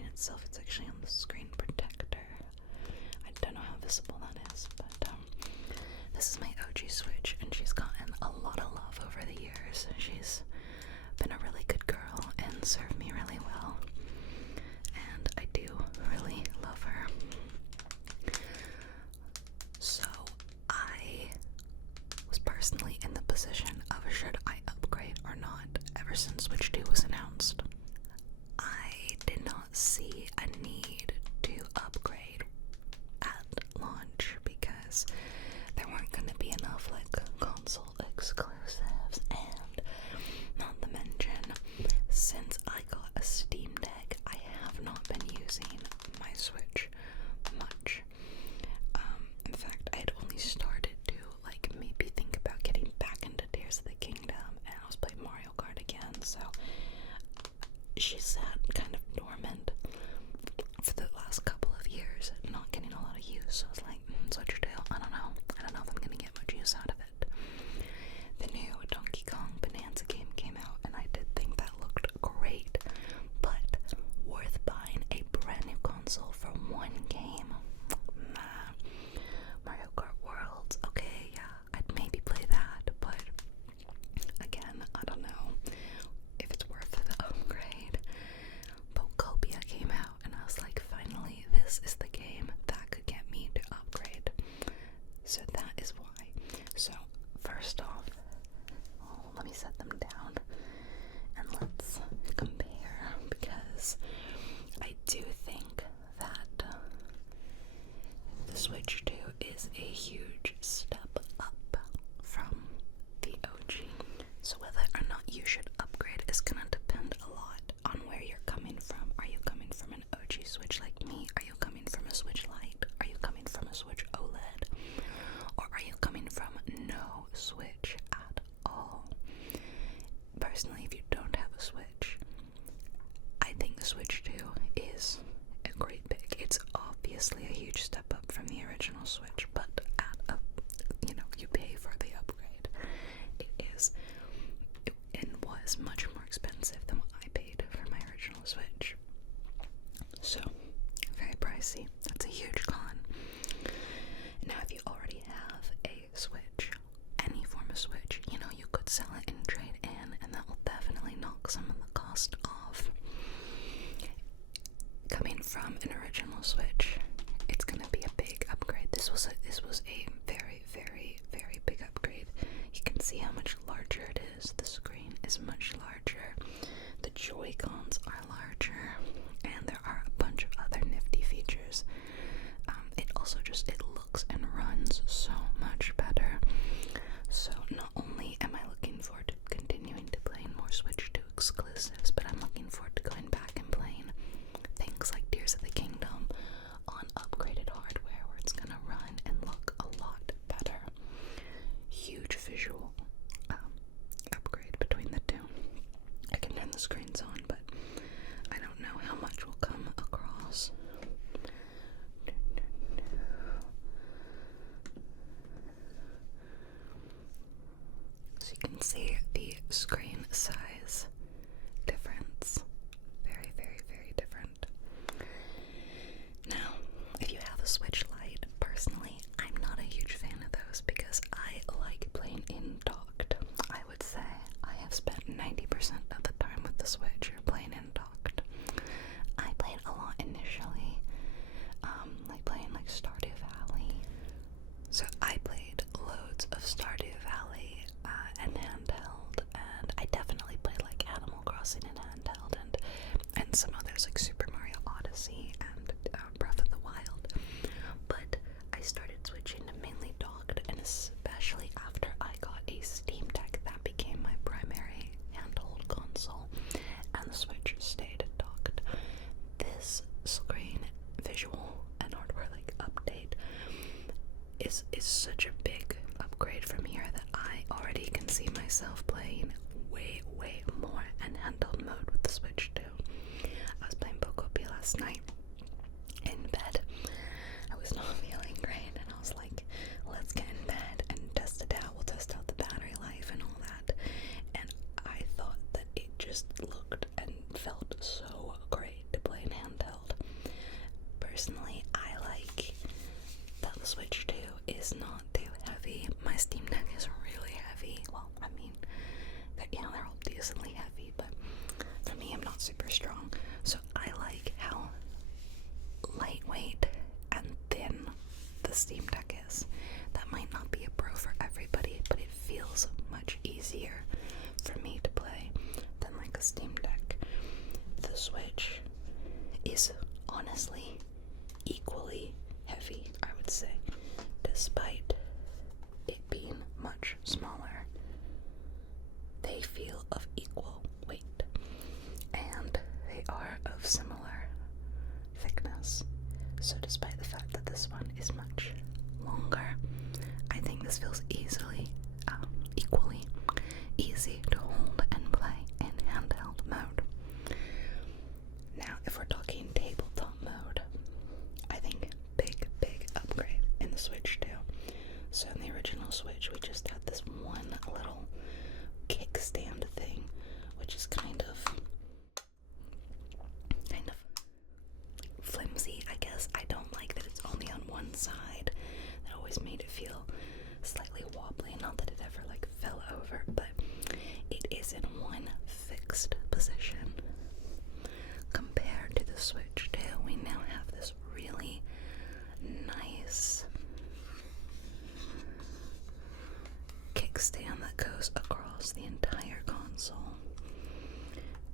screen itself, it's actually on the screen protector. I don't know how visible that is, but this is my OG Switch, and she's gotten a lot of love over the years. She's been a really good girl and served me really well, and I do really love her. So I was personally in the position of should I upgrade or not ever since Switch 2 was announced. I did not see a need to upgrade at launch because there weren't going to be enough like console exclusives, and not to mention, since I got a Steam Deck, I have not been using my Switch much. In fact, I had only started to like maybe think about getting back into Tears of the Kingdom, and I was playing Mario Kart again, so she sat kind of dormant for the last couple of years, not getting a lot of use. So I was like, Switch 2, I don't know if I'm gonna get much use out of it. The new Donkey Kong Bonanza game came out, and I did think that looked great, but worth buying a brand new console for one game? Nah. Mario Kart Worlds, okay, yeah, I'd maybe play that, but again, I don't know if it's worth the upgrade. Pokopia came out, and I was like, finally, this is the game that could get me to upgrade. So that is why. So first off, let me set them down and let's compare, because I do think that the Switch 2 is a huge step up from the OG. So whether or not you should upgrade is gonna depend a lot on where you're coming from. Are you coming from an OG Switch like me? Are you coming from a Switch Lite? Are you coming from a Switch OLED? Or are you coming from no Switch at all? Personally, if you don't have a Switch, I think the Switch 2 is a great pick. It's obviously a huge step up from the original Switch, but at a, you pay for the upgrade. It was much more expensive than what I paid for my original Switch. So, very pricey. That's a huge con. Now, if you already have a Switch, any form of Switch, you could sell it and trade in, and that will definitely knock some of the cost off. Coming from an original Switch, it's gonna be a big upgrade. This was a very, very, very big upgrade. You can see how much larger it is. The screen is much larger. The Joy-Cons are larger, and there are a bunch of other nifty features. It also it looks and runs so much better. So not only am I looking forward to continuing to playing more Switch 2 exclusives, but I'm looking forward to going back and playing things like Tears of the Kingdom on upgraded hardware, where it's gonna run and look a lot better. Huge visual upgrade between the two. I can turn the screens on, but I don't know how much will come across. So you can see the screen size difference. Very, very, very different. Now, if you have a Switch Lite, personally, I'm not a huge fan of those because I like playing in docked. I would say I have spent 90% of the time with the Switch playing in docked. I played a lot initially, like playing like Stardew Valley. So I played loads of Stardew Valley and handheld, and I definitely played like Animal Crossing in handheld, and some others like Super Mario Odyssey and Breath of the Wild. But I started switching to mainly docked, and especially after I got a Steam Deck, that became my primary handheld console, and the Switch stayed docked. This screen visual and hardware like update is such a big upgrade from here that I already can see myself playing way, way more in handheld mode with the Switch 2. I was playing Pokopia last night in bed. I was not feeling great, and I was like, let's get in bed and test it out. We'll test out the battery life and all that. And I thought that it just looked and felt so great to play in handheld. is not too heavy. My Steam Deck is really heavy. Well, I mean, they're all decently heavy, but for me, I'm not super strong. So I like how lightweight and thin the Steam Deck is. That might not be a pro for everybody, but it feels much easier for me to play than like a Steam Deck. The Switch is honestly equally heavy, I would say, despite it being much smaller. They feel of equal weight, and they are of similar thickness. So despite the fact that this one is much longer, I think this feels equally easy to hold and play in handheld mode. Now, if we're talking tabletop mode, I think big upgrade in the Switch too. So in the original Switch, we just had this one little kickstand thing, which is kind of flimsy, I guess. I don't like that it's only on one side. That always made it feel slightly wobbly. Not that it ever like fell over, but it is in one fixed position. Compared to the Switch 2, we now have this really nice kickstand that goes across the entire console,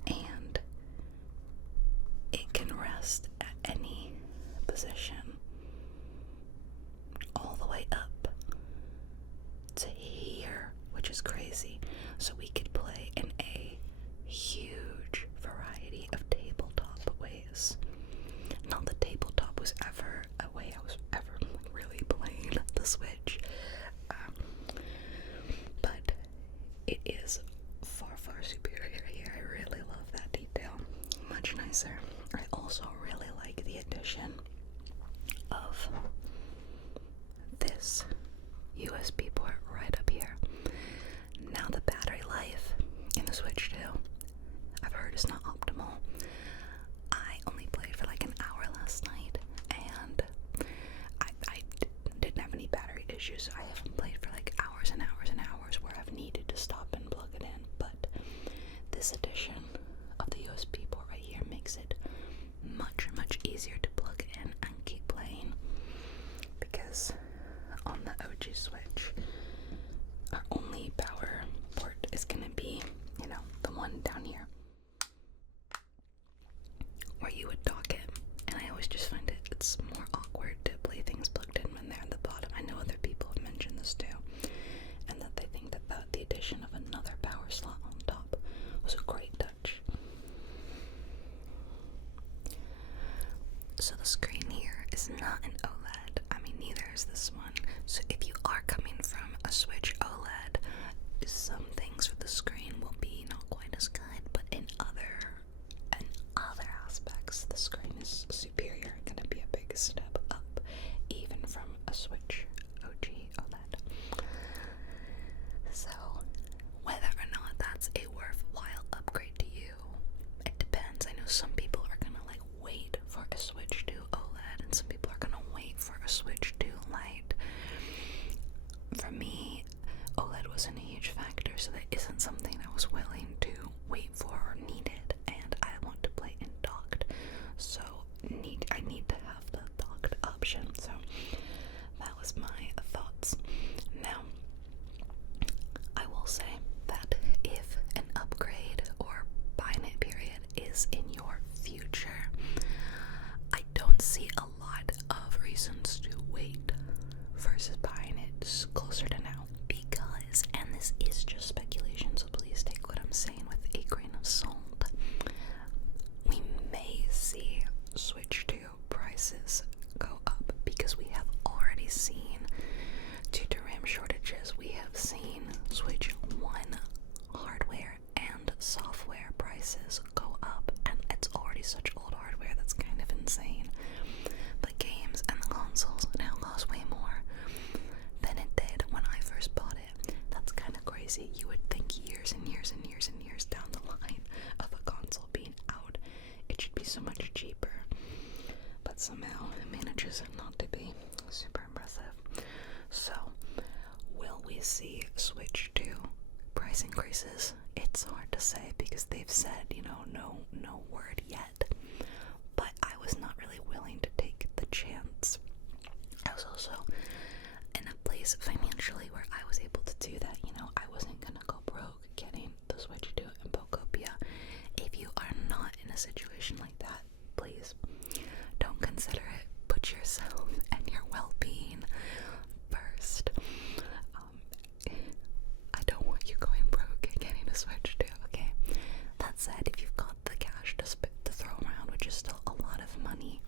and it can rest at any position all the way up to here, which is crazy. So we could play in a huge variety of tabletop ways. Not that tabletop was ever a way I was ever really playing the Switch, but it is far superior here. I really love that detail. Much nicer. I also really like the addition of this USB port right up here. Now the battery life in the Switch 2, I've heard, is not optimal. I only played for like an hour last night, and I didn't have any battery issues. I haven't played for like hours and hours and hours where I've needed to stop and plug it in, but this addition of the USB port right here makes it much easier to plug in and keep playing, because on the OG Switch, our only power port is gonna be, the one down here where you would dock it, and I always just find it's more awkward to play things plugged in when they're at the bottom. I know other people have mentioned this too, and that they think that the addition of another power slot on top was a great touch. So the screen here is not an OLED. I mean, neither is this one. So if you are coming from a Switch OLED, some things with the screen will be not quite as good, but in other aspects, the screen is superior. Gonna be a big step up, even from a Switch OG OLED. So whether or not that's a worthwhile upgrade to you, it depends. I know some people are gonna wait for a Switch 2 OLED, and some people are gonna wait for a Switch 2 Lite. For me, OLED wasn't a huge factor, so that isn't something I was willing to wait for or needed, and I want to play in docked, so I need to have the docked option. So that was my thoughts. Now, I will say that if an upgrade or buying it period is in your future, I don't see a lot of reasons to wait versus buying it closer to now, because, and this is just speculation, so please take what I'm saying with a grain of salt, we may see Switch 2 prices go up, because we have already seen, due to RAM shortages, we have seen Switch 1 hardware and software prices go up, and it's already such old hardware that's kind of insane. The games and the consoles now cost way more than it did when I first bought it. That's kind of crazy. You would think years and years and years and years down the line of a console being out, it should be so much cheaper, but somehow it manages not to be super impressive. So, will we see Switch 2 price increases? It's hard to say because they've said, you know, no word yet. But I was not really willing to take the chance. I was also in a place financially where I was able to do that. You know, I wasn't gonna go broke getting the Switch 2 and Pokopia. If you are not in a situation like that, please don't consider it. Put yourself and your well-being first. I don't want you going broke and getting a Switch 2, okay? That said, if you've got the cash to throw around, which is still a lot of money,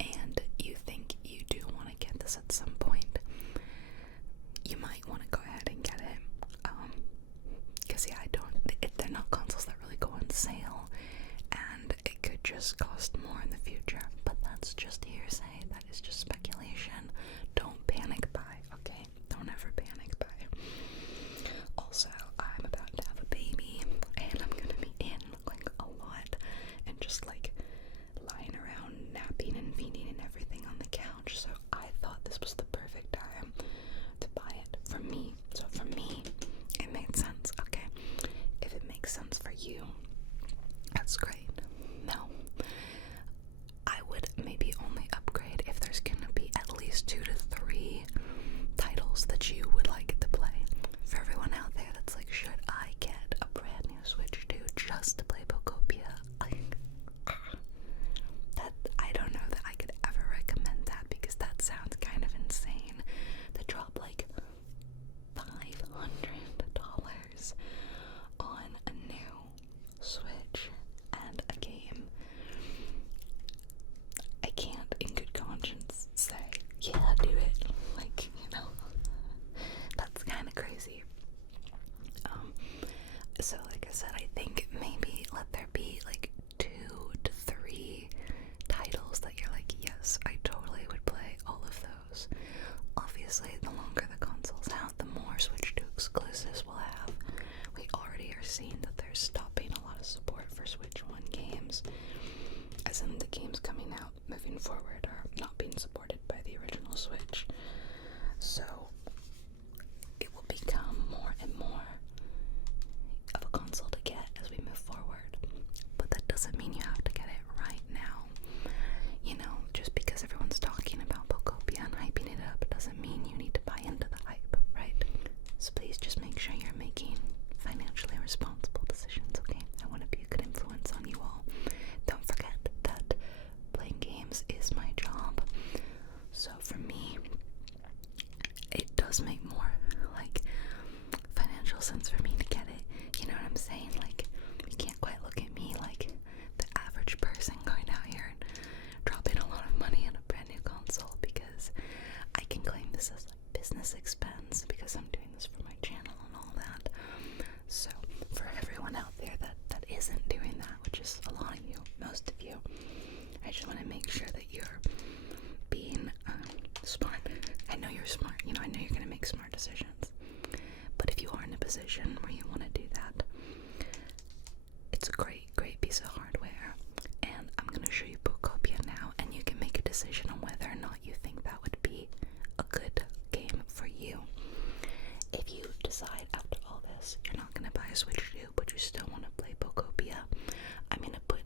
and you think you do want to get this at some point, you might want to go ahead and get it. Because yeah, they're not consoles that really go on sale, and it could just cost more in the future. But that's just hearsay. That is just speculation. Don't panic buy, okay? Don't ever panic buy. Also, I'm about to have a baby, and I'm gonna be in like a lot, and just like lying around napping and feeding and everything on the couch. So I thought this was the perfect time to buy it for me. So for me, it made sense. Okay, if it makes sense for you, that's great. No, I would maybe only upgrade if there's gonna be at least 2 to 3 titles that you would like to play. For everyone out there that's like, should I get a brand new Switch 2 just to play Pokopia? That I don't know that I could ever recommend that, because that sounds kind of insane to drop like $500 on a new Switch and a game. I can't in good conscience say, yeah, do it. Like, you know, that's kind of crazy. So like I said, I think maybe let there be like 2 to 3 titles that you're like, yes, I totally would play all of those. Obviously, the longer the console's out, the more Switch 2 exclusives we'll have. We already are seeing that they're stopping a lot of support for Switch 1 games, as in the games coming out moving forward are not being supported by the original Switch. So it will become more and more of a console to get as we move forward. But that doesn't mean you have to get it right now. You know, just because everyone's talking about Pokopia and hyping it up doesn't mean you need to buy into the hype, right? So please just make sure you're making financially responsible decisions, okay? I want to be a good influence on you all. Don't forget that playing games is my job. So for me, it does make more like financial sense for me to get it. You know what I'm saying? Like, you can't quite look at me like the average person going out here and dropping a lot of money on a brand new console, because I can claim this as like business expense because I'm doing this for my channel and all that. So for everyone out there that isn't doing that, which is a lot of you, most of you, I just want to make sure that you're being smart. I know you're smart, you know, I know you're going to make smart decisions. But if you are in a position where you want to do that, it's a great piece of hardware. And I'm going to show you Pokopia now, and you can make a decision on whether or not you think that would be a good game for you. If you decide after all this you're not going to buy a Switch 2, but you still want to play Pokopia, I'm going to put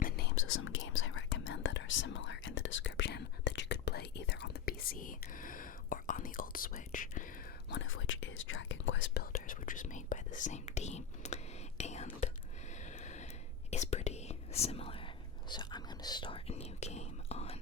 the names of some games I recommend that are similar in the description that you could play either on the PC or on the old Switch. One of which is Dragon Quest Builders, which was made by the same team and is pretty similar. So I'm going to start a new game on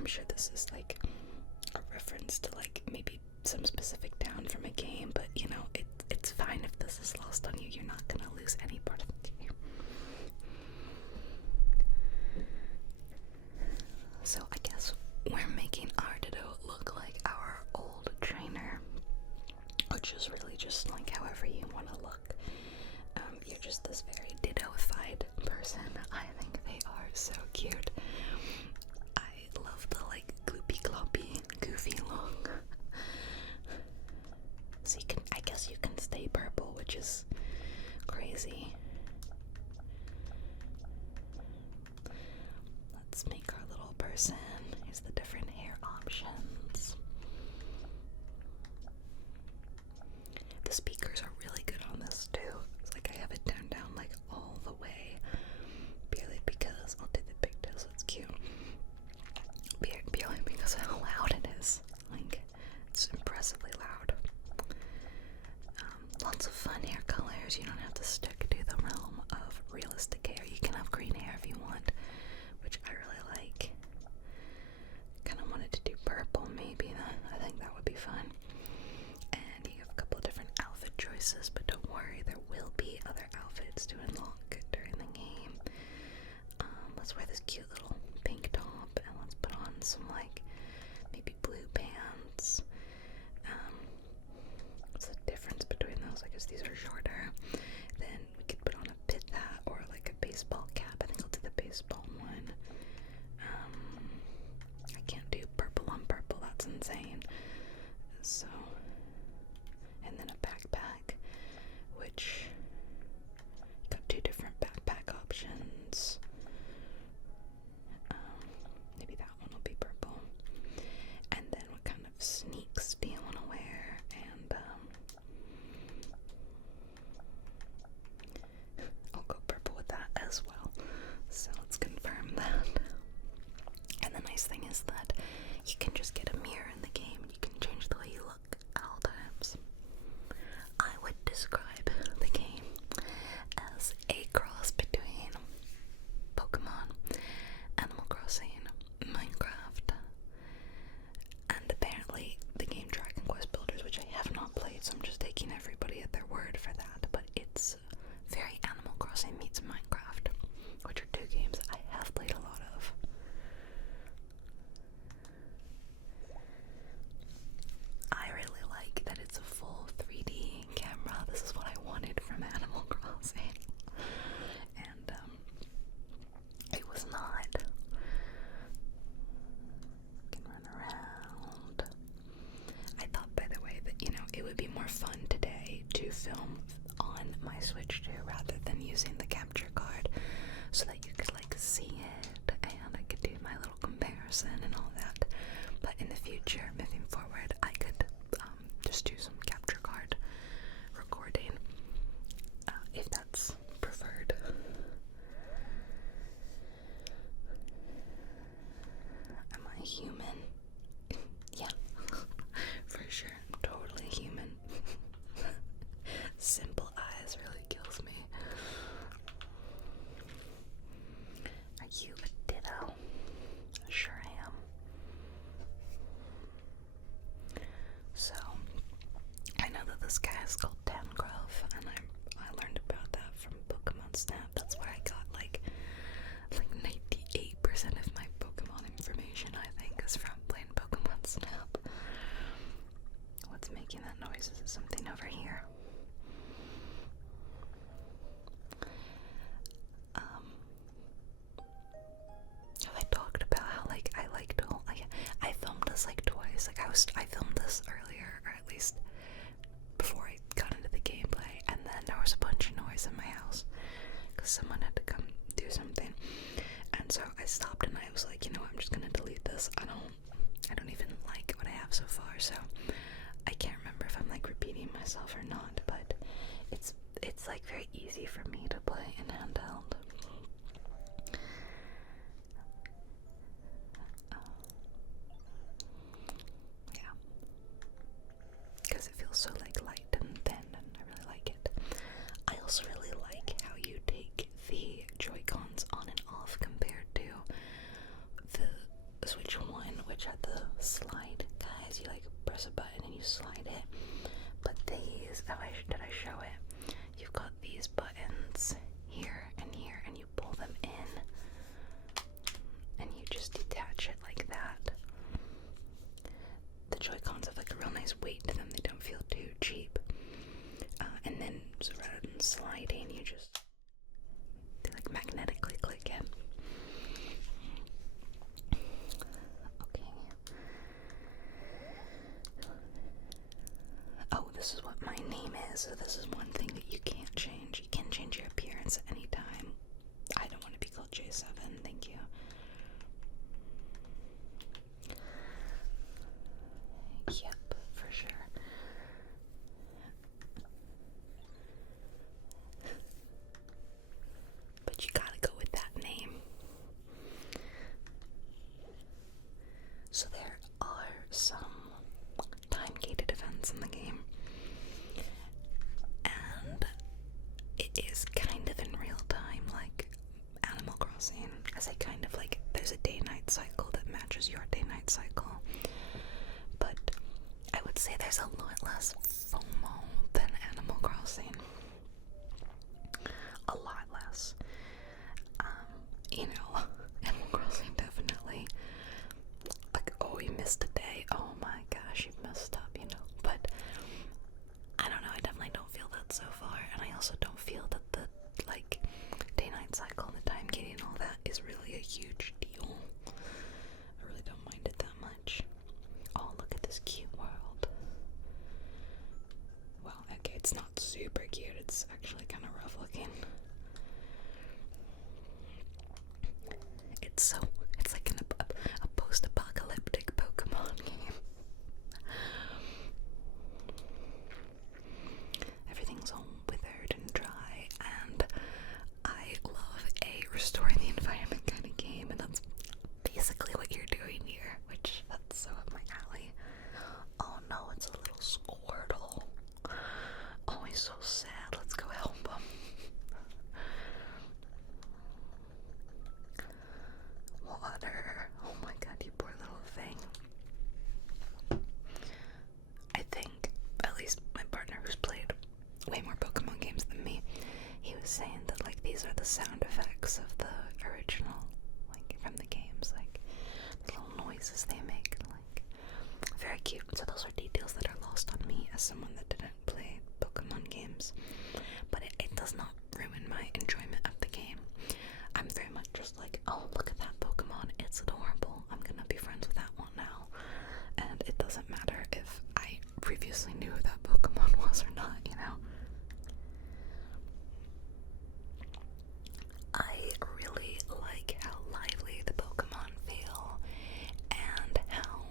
I'm sure this is like a reference to like maybe some specific town from a game, but you know, it's fine if this is lost on you. You're not gonna lose any part of the game. So I guess we're making our Ditto look like our old trainer, which is really just like however you want to look. You're just this very Ditto-ified person. I think they are so cute. I love the like gloopy gloppy goofy look. So you can, I guess you can stay purple, which is crazy. Let's make our little person. Here's the different hair options. The speakers are really good on this too. It's like I have it down like all the way. Purely because I'll do the pigtail, so it's cute. Purely because of how loud it is. Like, it's impressively loud. Lots of fun hair colors. You don't have to stick to the realm of realistic hair. You can have green hair if you want, which I really like. Kind of wanted to do purple, maybe. I think that would be fun. And you have a couple of different outfit choices, but don't worry, there will be other outfits to unlock during the game. Let's wear this cute little pink top, and let's put on some like maybe blue pants. What's the difference between those? I guess these are shorter. Then we could put on a pit hat or like a baseball cap. I think I'll do the baseball one. I can't do purple on purple, that's insane. So, and then a backpack, which got two different backpack options. Maybe that one will be purple. And then what kind of sneaks do you want to wear? And I'll go purple with that as well. So let's confirm that. And the nice thing is that you can just get a mirror in the game and you can change the way you look at all times. I would describe the game as a cross between Pokemon, Animal Crossing, Minecraft, and apparently the game Dragon Quest Builders, which I have not played, so I'm just taking everybody at their word for that, but it's very Animal Crossing meets Minecraft, which are two games I have played a lot of. I really like that it's a full 3D camera. This is what I wanted from Animal Crossing. And it was not. Can run around. I thought, by the way, that it would be more fun today to film on my Switch 2 rather than using the capture card, so that you could like see it and I could do my little comparison and all that. But in the future, moving forward, I could just do some capture card recording if that's preferred. Am I human? Yeah, for sure. I'm totally human. Simple eyes really kills me. Are you a Ditto? Sure I am. So, I know that this guy is called Tangrove, and I learned about that from Pokemon Snap. That's where I got like 98% of my Pokemon information, I think, is from playing Pokemon Snap. What's making that noise? Is it something over here? Have I talked about how like I like to I filmed this like twice. Like I filmed this earlier, or at least before I got into the gameplay, and then there was a bunch of noise in my house because someone had to come do something, and so I stopped and I was like, you know what, I'm just gonna delete this. I don't even like what I have so far, so I can't remember if I'm like repeating myself or not, but it's like very easy for me to play in handheld. Yeah, because it feels so like light and thin, and I really like it. I also really like how you take the Joy-Cons on and off compared to the Switch 1, did I show it? You've got these buttons here, and you pull them in, and you just detach it like that. The Joy-Cons have like a real nice weight to them. They don't feel too cheap. And then, so rather than sliding, you just like magnetically click in. Okay. Oh, this is what my name is. So this is one thing that you can't change. You can change your appearance at any time. I don't want to be called J7, thank you. Yep, for sure. But you gotta go with that name. So there are some time-gated events in the game, and it is kind of in real time, like Animal Crossing. I say kind of, like there's a day-night cycle that matches your day-night cycle, but I would say there's a lot less FOMO than Animal Crossing. A lot less. You know, Animal Crossing definitely, like, oh, you missed a day, oh my gosh, you messed up, you know, but I don't know, I definitely don't feel that so far, and I also don't feel that the, like, day-night cycle and the time gating and all that is really a huge deal. I really don't mind it that much. Oh, look at this cute world. Well, okay, it's not super cute, it's actually kind of rough looking. It's like a post-apocalyptic Pokemon game. Everything's all withered and dry, and I love a restoring the environment kind of game, and that's basically what you're doing here, which that's so up my alley. Oh no, it's a little Squirtle. Oh, he's so sad. Let's go help him. Water. Oh my god, you poor little thing. I think, at least my partner who's played way more Pokemon games than me, he was saying that like these are the sound effects of the original, like from the games, like the little noises they make, like very cute. So those are details that are lost on me as someone that didn't play Pokemon games, but it does not ruin my enjoyment of the game. I'm very much just like, oh, look at that Pokemon, it's adorable, I'm gonna be friends with that one now. And it doesn't matter if I previously knew who that Pokemon was or not, you know? I really like how lively the Pokemon feel, and how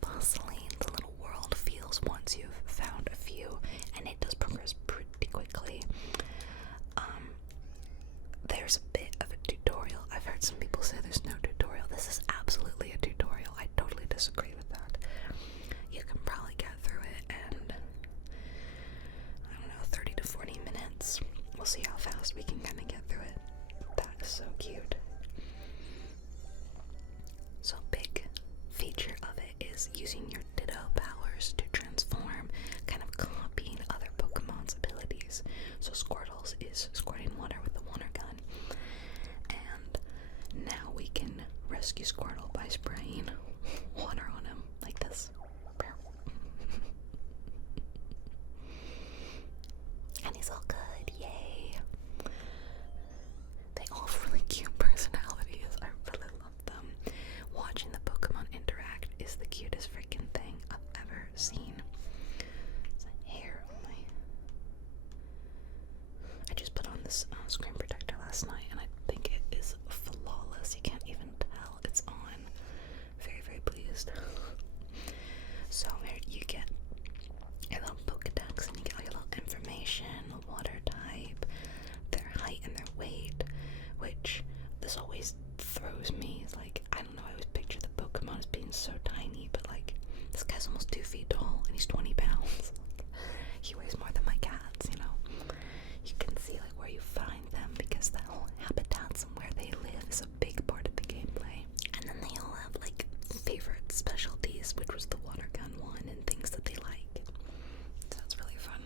bustling the little world feels once you've found a few, and it does progress pretty quickly. There's a bit of a tutorial. I've heard some people say there's no tutorial. This is absolutely a tutorial. I totally disagree with that. You can probably get through it in, I don't know, 30 to 40 minutes. We'll see how fast we can kind of get through it. That is so cute. So a big feature of it is using your Ditto powers to transform, kind of copying other Pokemon's abilities. So Squirtle's is squirting water with the water gun, and now we can rescue Squirtle by spraying water on him like this. And he's all good, yay. They all have really cute personalities. I really love them. Watching the Pokemon interact is the cutest freaking thing I've ever seen. It's a hair on my... I just put on this screen protector last night, and I think it is flawless. You can't even tell it's on. Very, very pleased. So here you get your little Pokedex, and you get all your little information, the water type, their height and their weight, which this always throws me. It's like, I don't know, I always picture the Pokemon as being so tiny, but like, this guy's almost 2 feet tall, and he's 20 pounds. He weighs more than my cats, you know. You can see like where you find them, because the whole habitats and where they live is a big part of the gameplay. And then they all have like favorite specialties, which was the water gun one, and things that they like. So that's really fun.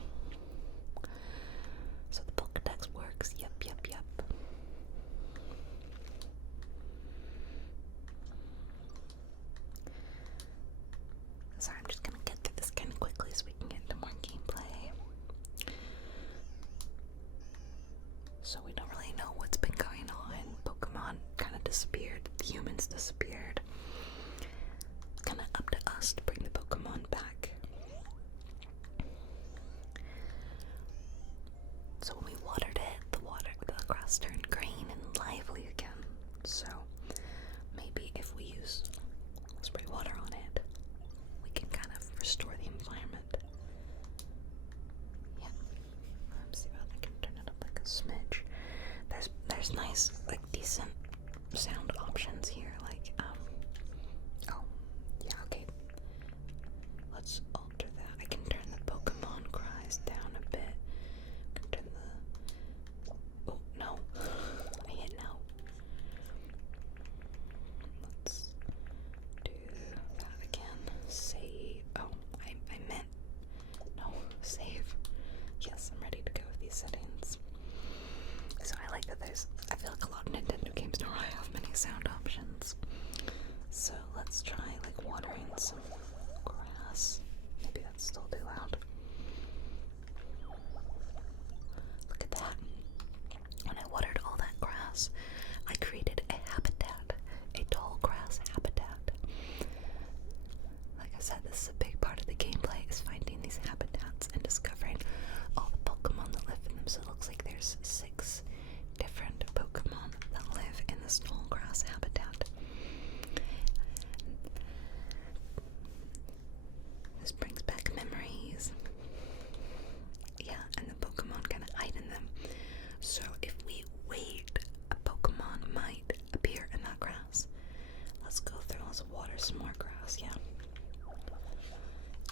water some more grass, yeah.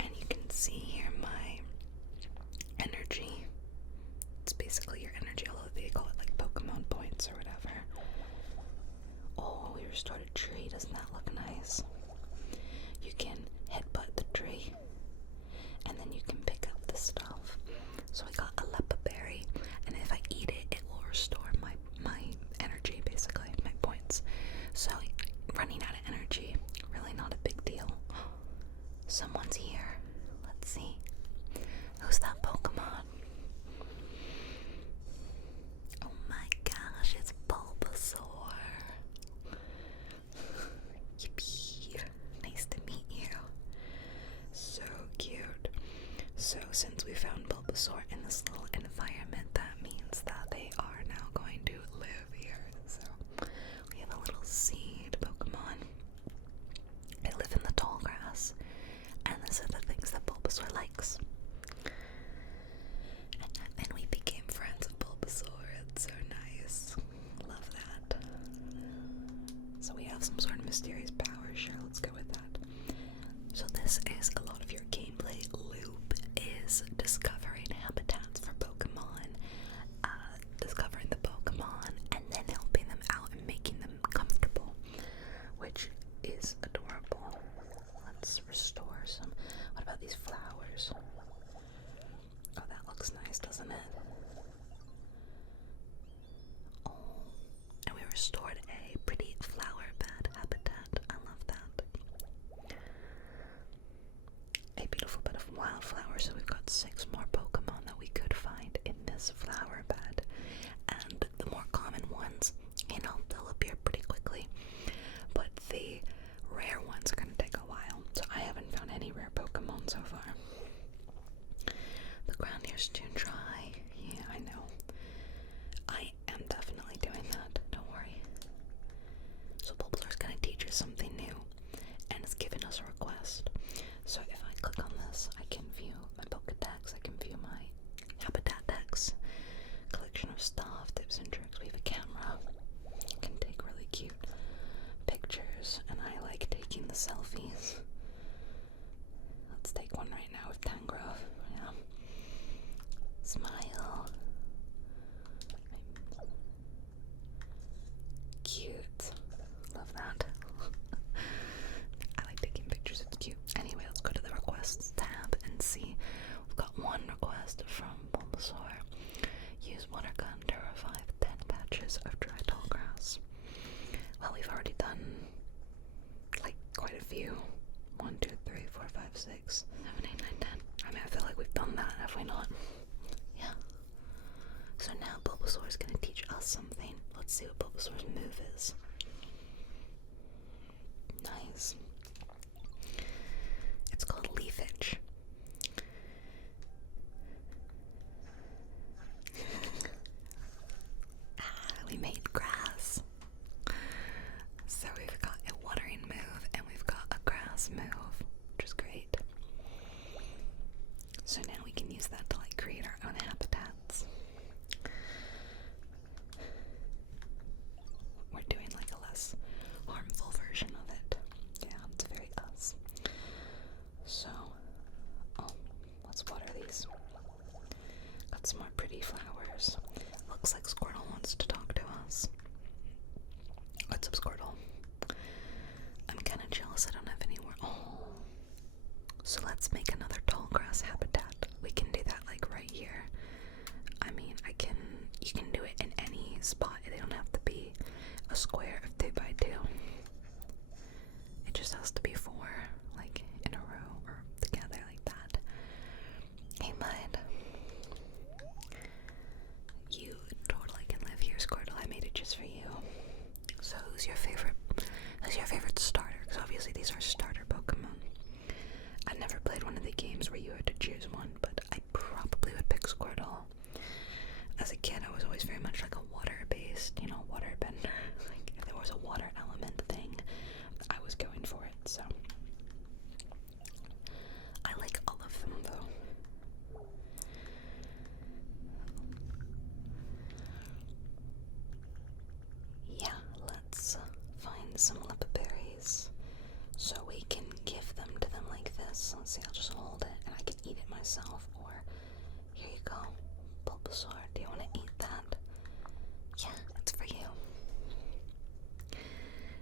And you can see here my energy. It's basically your energy, although they call it like Pokemon points or whatever. Oh, we restored a tree. Doesn't that look nice? You can headbutt the tree, and then you can pick up the stuff. So I got a lepa berry, and if I eat it, it will restore my energy, basically, my points. So running out of energy, really not a big deal. Someone's here. Let's see. Who's that Pokemon? Oh my gosh, it's Bulbasaur. Yippee. Nice to meet you. So cute. So since we found Bulbasaur in this little environment, that means that they are now going to live here. So we have a little seed Pokemon. They live in the tall grass, and these are the things that Bulbasaur likes. And then we became friends with Bulbasaur. It's so nice. Love that. So we have some sort of mysterious power. Sure, let's go with that. So this is a lot of your gameplay loop, is discovering habitats for Pokemon, discovering the Pokemon, and then helping them out and making them comfortable, which is adorable. Let's restore some. What about these flowers? Oh, that looks nice, doesn't it? Oh, and we restored a pretty flower bed habitat. I love that. A beautiful bed of wildflowers. So we've got 6 more Pokemon that we could find in this flower bed. And the more common ones, they'll appear pretty quickly. But the rare ones are going to take a while. So I haven't found any rare Pokemon so far. The ground here's too dry. Yeah, I know. I am definitely doing that. Don't worry. So Bulbasaur's going to teach us something new, and it's giving us a request. So if I click on this, I can view my Pokedex, I can view my habitat decks, collection of stuff, tips and tricks. We have a camera. You can take really cute pictures, and I like taking the selfies. Let's take one right now with Tangrowth. Yeah. Smile. Cute. Love that. I like taking pictures, it's cute. Anyway, let's go to the requests tab and see. We've got one request from Bulbasaur. Use water gun to revive 10 patches of dry tall grass. Well, we've already done like quite a few. 1, 2, 3, 4, 5, 6, 7, 8, 9, 10. I mean, I feel like we've done that, have we not? Yeah. So now Bulbasaur is going to teach us something. Let's see what Bulbasaur's move is. Nice. It's called Leafage. We made grass. So we've got a watering move and we've got a grass move, which is great. So now we can use that to like create our own habitats. We're doing like a less harmful version of it. Yeah, it's very us. So, let's water these. Got some more pretty flowers. Looks like Squirtle wants to talk to us. What's up, Squirtle? I'm kind of jealous I don't have anywhere. Oh. So let's make another tall grass habitat. We can do that like right here. I mean, you can do it in any spot. They don't have to be a square of 2 by 2. It just has to be 4, like in a row or together like that. Hey, bud. You totally can live here, Squirtle. I made it just for you. So who's your favorite starter? Because obviously these are starter Pokemon. I've never played one of the games where you had to choose one, but I probably would pick Squirtle. As a kid, I was always very much like a water-based, water bender. Like, if there was a water element thing, I was going for it, so myself. Or here you go, Bulbasaur. Do you want to eat that? Yeah, it's for you.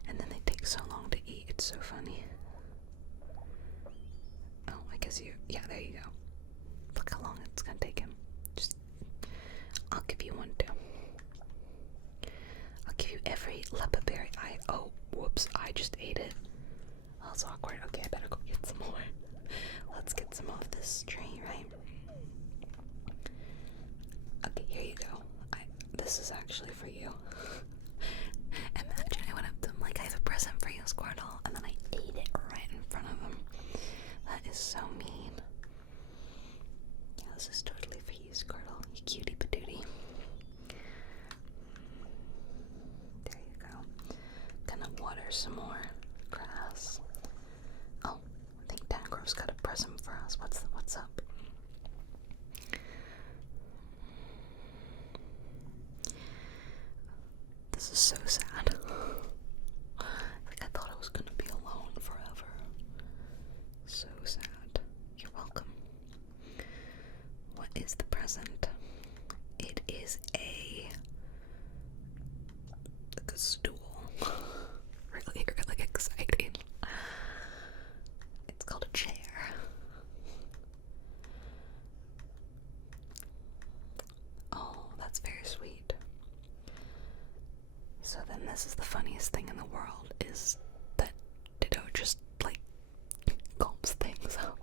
And then they take so long to eat. It's so funny. Oh, I guess yeah, there you go. Look how long it's gonna take him. I'll give you one too. I'll give you every leopard berry. Oh, whoops, I just ate it. Oh, that's awkward. Okay, I better go get some more. Let's get some off this tree, right? Okay, here you go. This is actually for you. Imagine I went up to him like, I have a present for you, Squirtle, and then I ate it right in front of him. That is so mean. Yeah, this is totally for you, Squirtle. You cutie patootie. There you go. Gonna water some more grass. Oh, I think Tangrove's got a present for us. What's up? This is so sad. Like, I thought I was gonna be alone forever. So sad. You're welcome. What is the present? It is like a stool. Really, really exciting. It's called a chair. Oh, that's very sweet. So then this is the funniest thing in the world, is that Ditto just like gulps things up,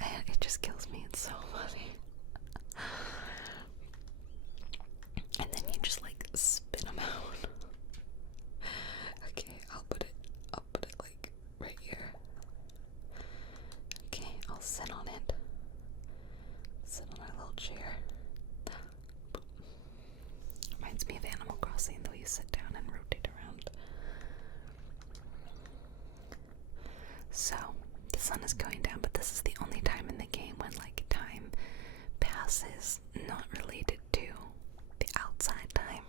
and it just kills me. It's so funny. And then you just like spit them out. Okay, I'll put it like right here. Okay, I'll sit on it. Sit on our little chair. Reminds me of Animal Crossing, though. You sit down and rotate around. So, the sun is going down, but this is the only time in the game when, like, time passes not related to the outside time.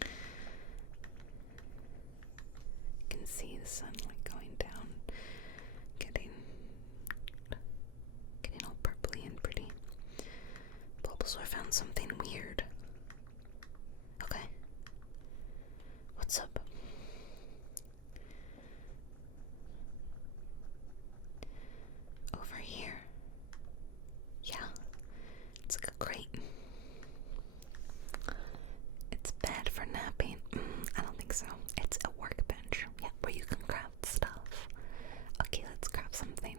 You can see the sun, like, going down, getting all purpley and pretty. Bulbasaur found something weird. Okay. What's up? Over here. Yeah. It's like a crate. It's bad for napping. I don't think so. It's a workbench. Yeah, where you can craft stuff. Okay, let's craft something.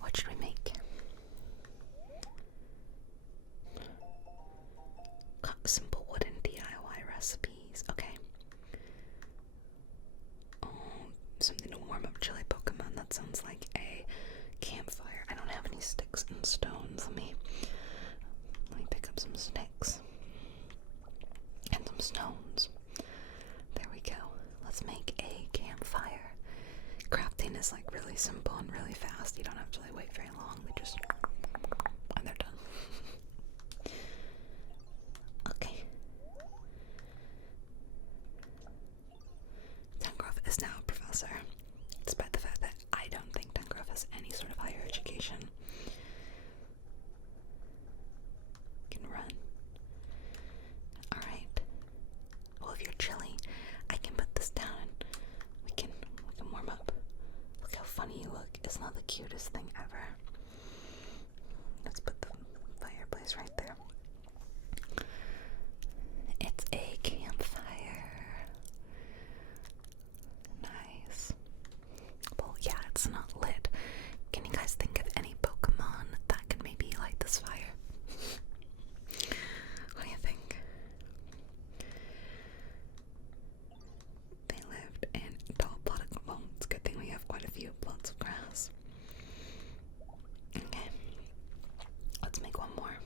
What should we make? Simple wooden DIY recipes. Okay. Oh, something to warm up chilly Pokemon. That sounds like a campfire. I don't have any sticks and stones. Let me pick up some sticks and some stones. There we go. Let's make a campfire. Crafting is like really simple and really fast. You don't have to really wait very long. They just, and they're done. Okay. Tangrove is now a professor, despite the fact that I don't think Tangrove has any sort of higher education. Can run. Alright. Well, if you're chilly, I can put this down and we can warm up. Look how funny you look. It's not the cutest thing ever. Let's put the fireplace right there. It's a campfire. Nice. Well, yeah, it's not lit. Can you guys think of any Pokemon that could maybe light this fire? What do you think? They lived in tall plot of, well, it's a good thing we have quite a few plots of grass. Okay. Let's make one more.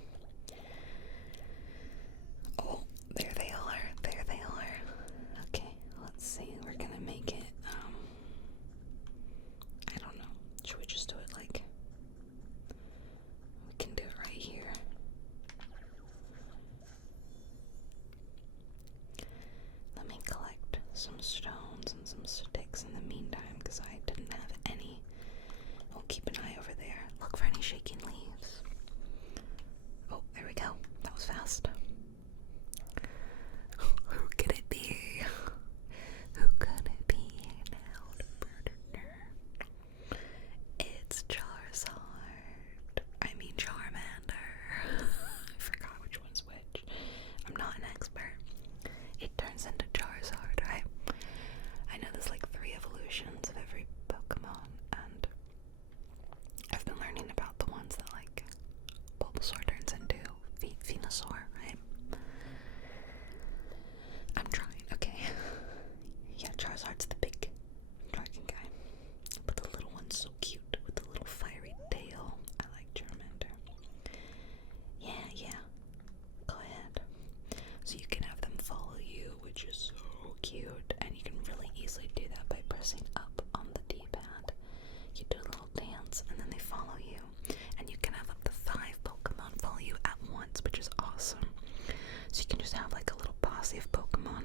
some stones and some sticks in the meantime, because I didn't have any. I'll keep an eye over there. Look for any shaking leaves. Oh, there we go. That was fast. Who could it be? Who could it be now? It's Charizard. I mean Charmander. I forgot which one's which. I'm not an expert. It turns into Charizard, right? I know there's like 3 evolutions of every Pokemon, and I've been learning about the ones that like Bulbasaur turns into Venusaur, right? I'm trying, okay. Yeah, Charizard's the big dragon guy, but the little one's so cute with the little fiery tail. I like Charmander. Yeah, go ahead. So you can have them follow you, which is so cute, and you can really easily do that by pressing up on the D-pad. You do a little dance, and then they follow you, and you can have up to 5 Pokemon follow you at once, which is awesome. So you can just have like a little posse of Pokemon.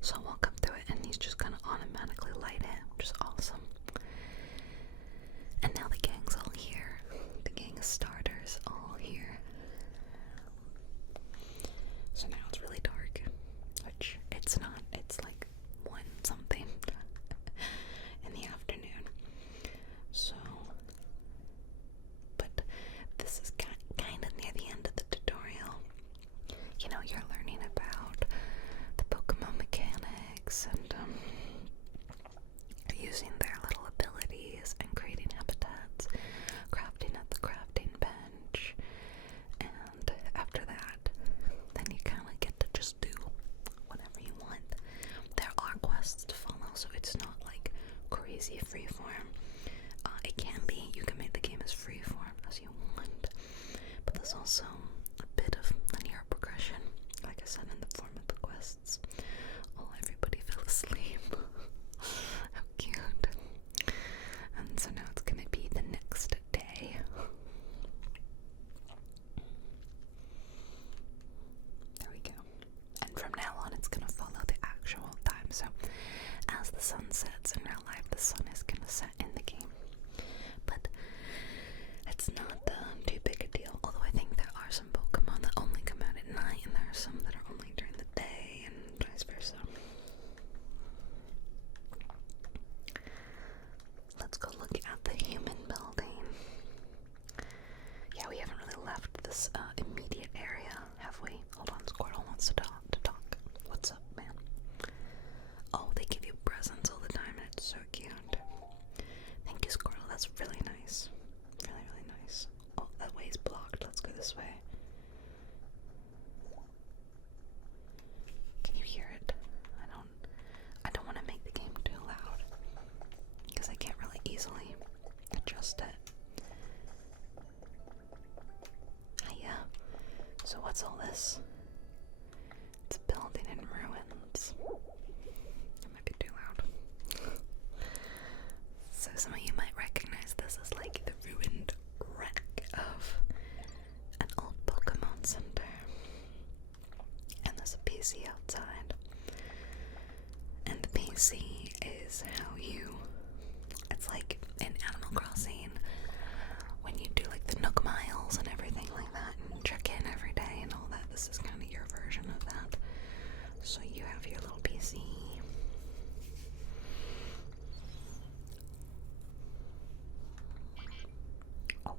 So I'll walk up to it, and he's just gonna automatically light it, which is awesome. And now the gang's all here. The gang of starters all here. So now it's really dark, which it's not. It's like 1 something in the afternoon. So, but this is kind of near the end of the tutorial. You know, you're learning about the Pokemon mechanics and using their little abilities and creating habitats, crafting at the crafting bench, and after that, then you kind of get to just do whatever you want. There are quests to follow, so it's not like crazy freeform. It can be. You can make the game as freeform as you want, but there's also a bit of linear progression, like I said, in the form of the quests. Oh, everybody fell asleep. How cute. And so now it's gonna be the next day. There we go. And from now on, it's gonna follow the actual time. So as the sun sets in real life, the sun is gonna set in the game. But it's not too big a deal. Although I think there are some Pokemon that only come out at night, and there are some that are only during the day, and vice versa. Let's go look at the human building. Yeah, we haven't really left this immediate area, have we? Hold on, Squirtle wants to talk. What's up, man? Oh, they give you presents all the time, and it's so cute. Thank you, Squirtle. That's really nice. Really, really nice. Oh, that way's blocked. Let's go this way. Can you hear it? I don't want to make the game too loud, because I can't really easily adjust it. Hiya. So what's all this? It's a building in ruins. It might be too loud. So some of you might recognize this as like the ruined wreck of an old Pokemon Center. And there's a PC outside. And the PC is how it's like in Animal Crossing, when you do like the Nook Miles and everything like that, and check in every day and all that. This is kind of your version of that. So you have your little PC. Oh,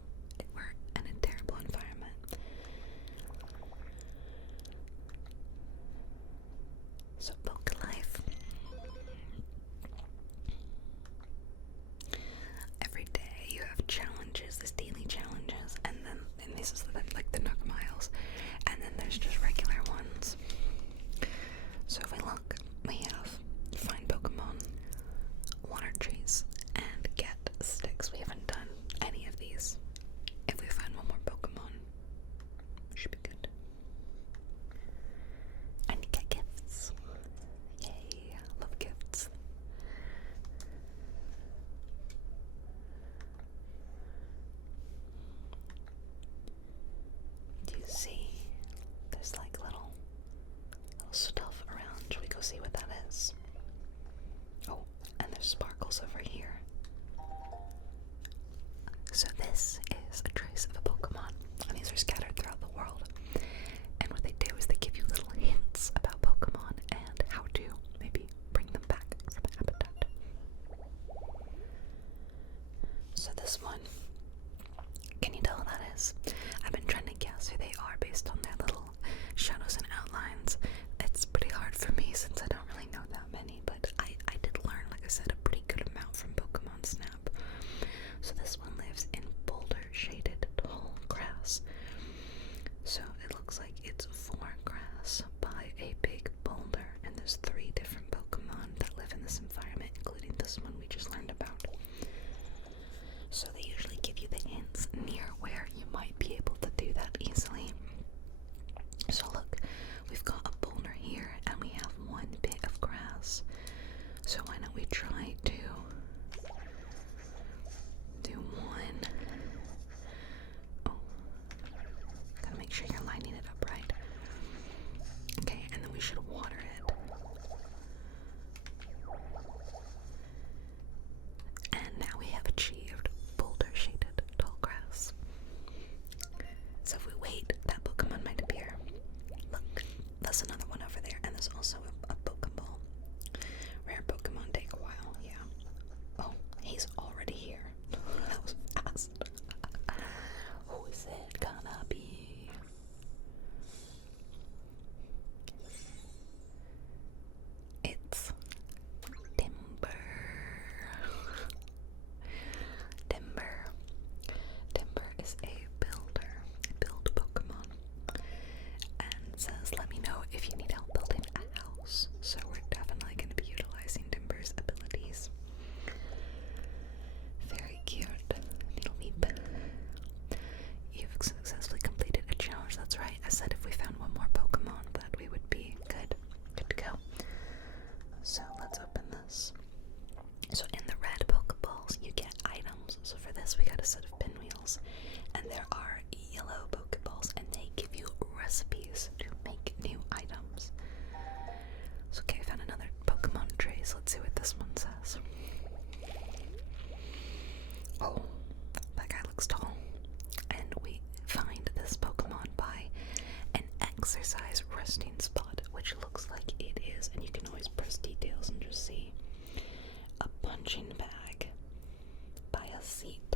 we're in a terrible environment. So Poke Life. Every day you have challenges, there's daily challenges, and this is like the Nook Miles, and then there's just regular ones. So if we look, we have find Pokemon, water trees, and get sticks. We haven't done any of these. If we find one more Pokemon, should be good. And get gifts. resting spot, which looks like it is, and you can always press details and just see a punching bag by a seat.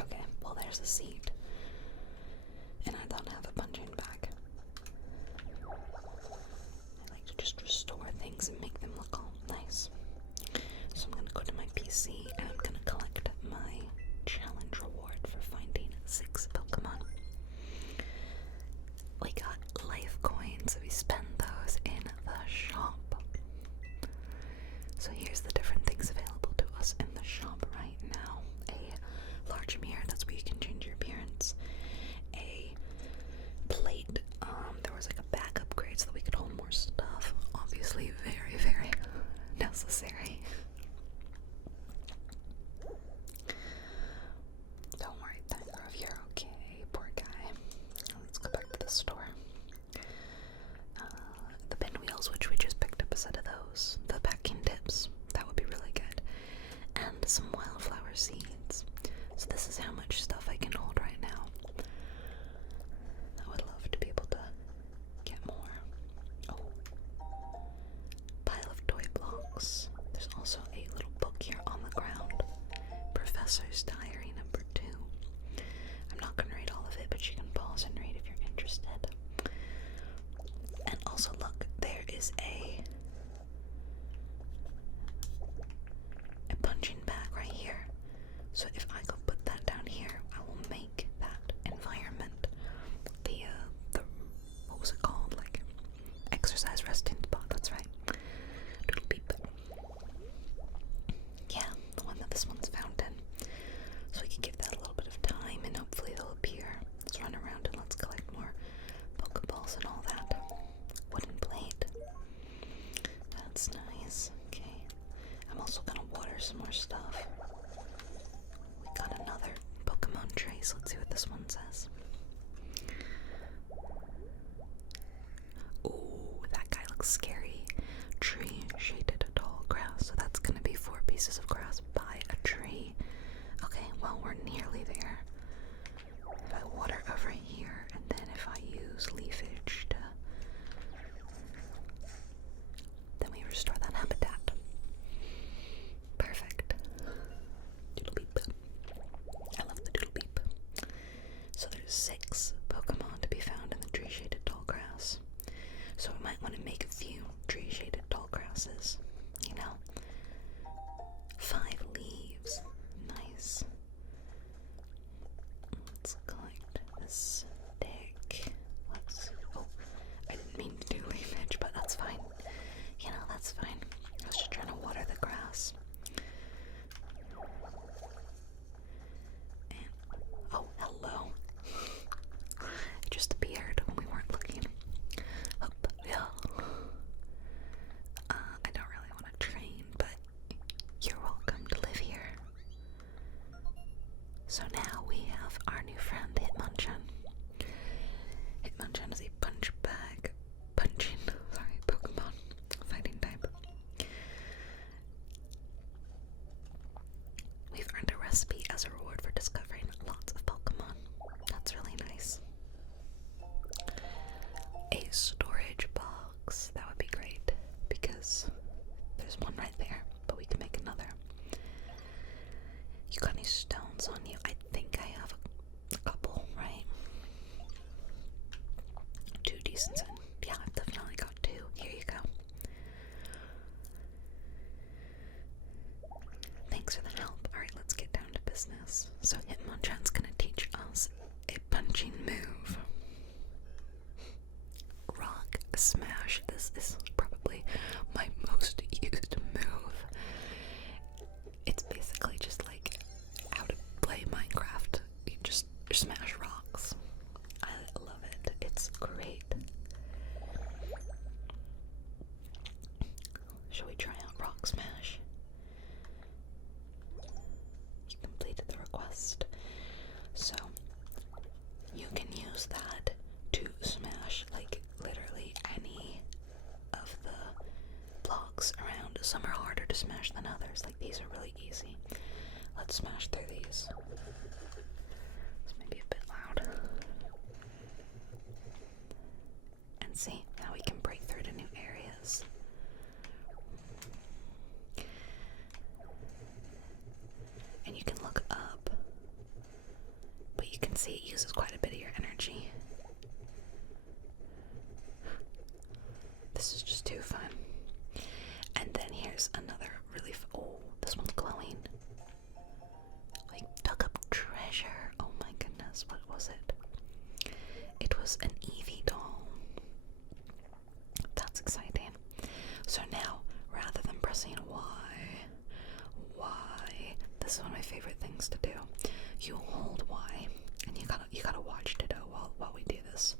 Okay, well there's a seat, and I don't have a punching bag. I like to just restore things and make them look all nice. So I'm gonna go to my PC and I'm gonna collect my challenge reward for finding 6 Pokemon. We got life coins, so we spend those in the shop. So here's the different things available to us in the shop right now. A large mirror, that's where you can change your appearance. A plate, there was like a back upgrade so that we could hold more stuff. Obviously very, very necessary. Don't worry, Tangrove, you're okay, poor guy. Let's go back to the store. The pinwheels, which we just picked up a set of those. The packing tips, that would be really good. And some wildflower seeds. So this is how much stuff I can hold right now. I would love to be able to get more. Oh. Pile of toy blocks. There's also a little book here on the ground. Professor's Diary number 2. I'm not going to read all of it, but you can pause and read if you're interested. And also look, there is a punching bag right here. So if I go put that down here, I will make that environment the what was it called? Like exercise resting spot, that's right. Doodle beep. Yeah, the one that this one's found in. So we can give that a little bit of time and hopefully they'll appear. Let's run around and let's collect more Pokeballs and all that. Wooden plate. That's nice. Okay. I'm also gonna water some more stuff. We got another Pokemon trace. Let's see what this one says. Ooh, that guy looks scary. Tree shaded tall grass. So that's gonna be 4 pieces of grass by a tree. Okay, well we're nearly there. If I water over here, and then if I use leafage to, then we restore that habitat. Perfect. Doodle beep. I love the doodle beep. So there's 6 Pokemon to be found in the tree shaded tall grass. So we might want to make a few tree shaded tall grasses, you know. 5 leaves. Nice. Let's collect this stick. Oh, I didn't mean to do leafage, but that's fine. You know, that's fine. I was just trying to water the grass. And, oh, hello. It just appeared when we weren't looking. Up, yeah. I don't really want to train, but you're welcome to live here. So now we have our new friend, Hitmonchan. Hitmonchan is a punching Pokemon, fighting type. We've earned a recipe as a reward for discovering lots of Pokemon. That's really nice. A storage box, that would be great, because there's one right there, but we can make another. You got any stones on you? I think I have a couple, right? 2 decent. Yeah, I've definitely got 2. Here you go. Thanks for the help. Alright, let's get down to business. So Hitmonchan's gonna teach us a punching move. Rock Smash. This is probably my most used move. It's basically just like how to play Minecraft. You just smash rocks. I love it. It's great. Shall we try out Rock Smash? You completed the request. So you can use that to smash like literally any of the blocks around. Some are harder to smash than others. Like these are really easy. Let's smash through these. This may be a bit loud. See, now we can break through to new areas. And you can look up, but you can see it uses quite a bit of your energy. This is just too fun. And then here's another really oh, this one's glowing. Like, dug up treasure. Oh my goodness, what was it? It was an Eevee doll. That's exciting. So now, rather than pressing Y, this is one of my favorite things to do. You hold Y, and you gotta watch Ditto while we do this.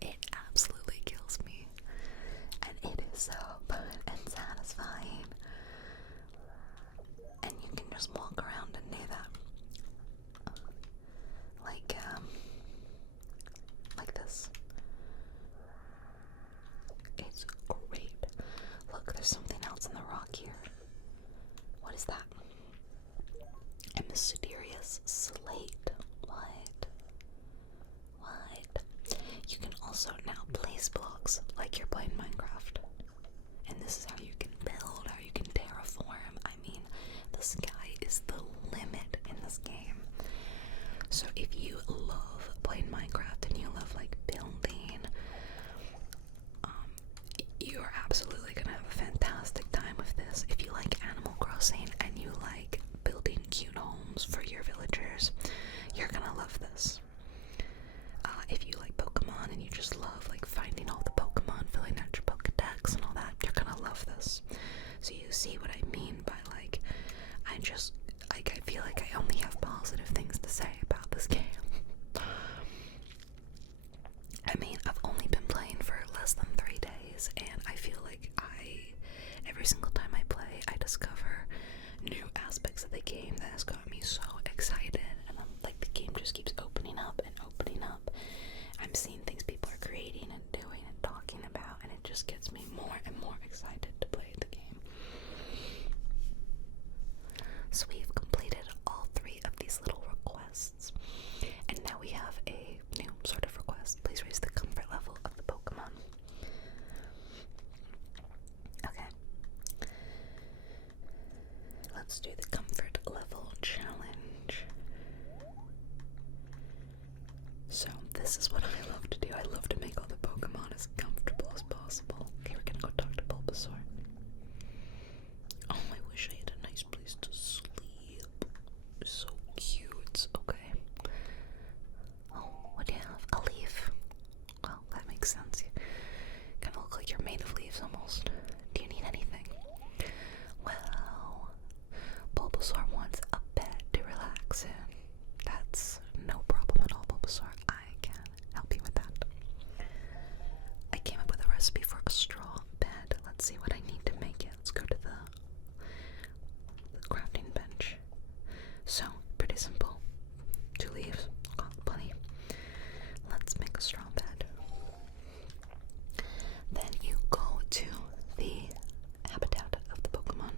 It absolutely kills me, and it is so fun and satisfying. And you can just walk around and do that, like this. It's great. Look, there's something else in the rock here. What is that? A mysterious slate. What? You can also now place blocks like you're playing Minecraft. And this is how you can build, how you can terraform. I mean, the sky is the limit in this game. So if you love playing Minecraft and you love like building, you're absolutely gonna have a fantastic time with this. If you like Animal Crossing and you like building cute homes for your villagers, you're gonna love this. If you like Pokemon and you just love like finding all the Pokemon, filling out your Pokedex and all that, you're gonna love this. So you see what I mean by like, I feel like I only have positive things to say about this game. I mean, I've only been playing for less than 3 days, and I feel like every single time I play, I discover new aspects of the game that has got me so excited, and I'm like, the game just keeps opening up and opening up. I'm seeing things people are creating and doing and talking about, and it just gets me more and more excited to play the game. So we've completed all 3 of these little requests, and now we have a new sort of request. Please raise the comfort level of the Pokemon. Okay. Let's do the comfort level challenge. So this is what I love to do. I love to make all the Pokemon as comfortable as possible. Okay, we're gonna go talk to Bulbasaur. Oh, I wish I had a nice place to sleep. So cute. Okay. Oh, what do you have? A leaf. Well, that makes sense. You kind of look like you're made of leaves almost. Do you need anything? Well, Bulbasaur wants a bed to relax in. That's no problem at all, Bulbasaur. I can help you with that. I came up with a recipe for a straw bed. Let's see what I need to make it. Let's go to the crafting bench. So, pretty simple. 2 leaves. Got plenty. Let's make a straw bed. Then you go to the habitat of the Pokemon.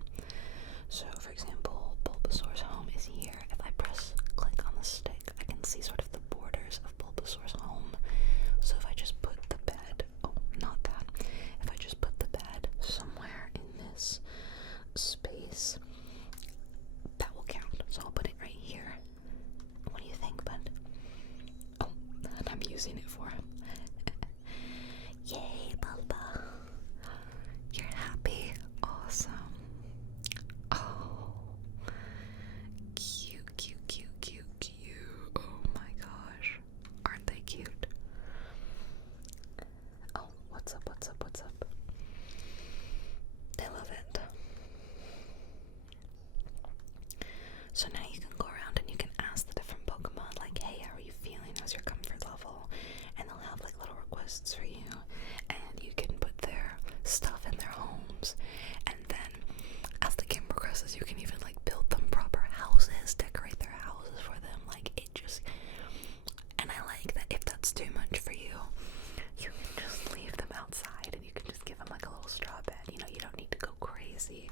So, for example, Bulbasaur's home is here. If I click on the stick, I can see sort of the borders of Bulbasaur's home. So if I just put the bed, if I just put the bed somewhere in this space, that will count. So I'll put it right here. What do you think, bud? Oh, and I'm using it for him. Yay, Bulba. You're happy. Awesome. Oh. Cute. Oh my gosh. Aren't they cute? Oh, what's up? They love it. So now you can go around and you can ask the different Pokemon, like, hey, how are you feeling? How's your comfort level? And they'll have like little requests for you, and you can put their stuff in their homes. And then as the game progresses, you can even like build them proper houses, decorate their houses for them. Like, it just, and I like that if that's too much for you, you can just leave them outside and you can just give them like a little straw bed. You know, you don't need to go crazy.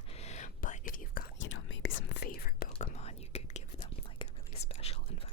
But if you've got, maybe some favorite Pokemon, you could give them like a really special environment.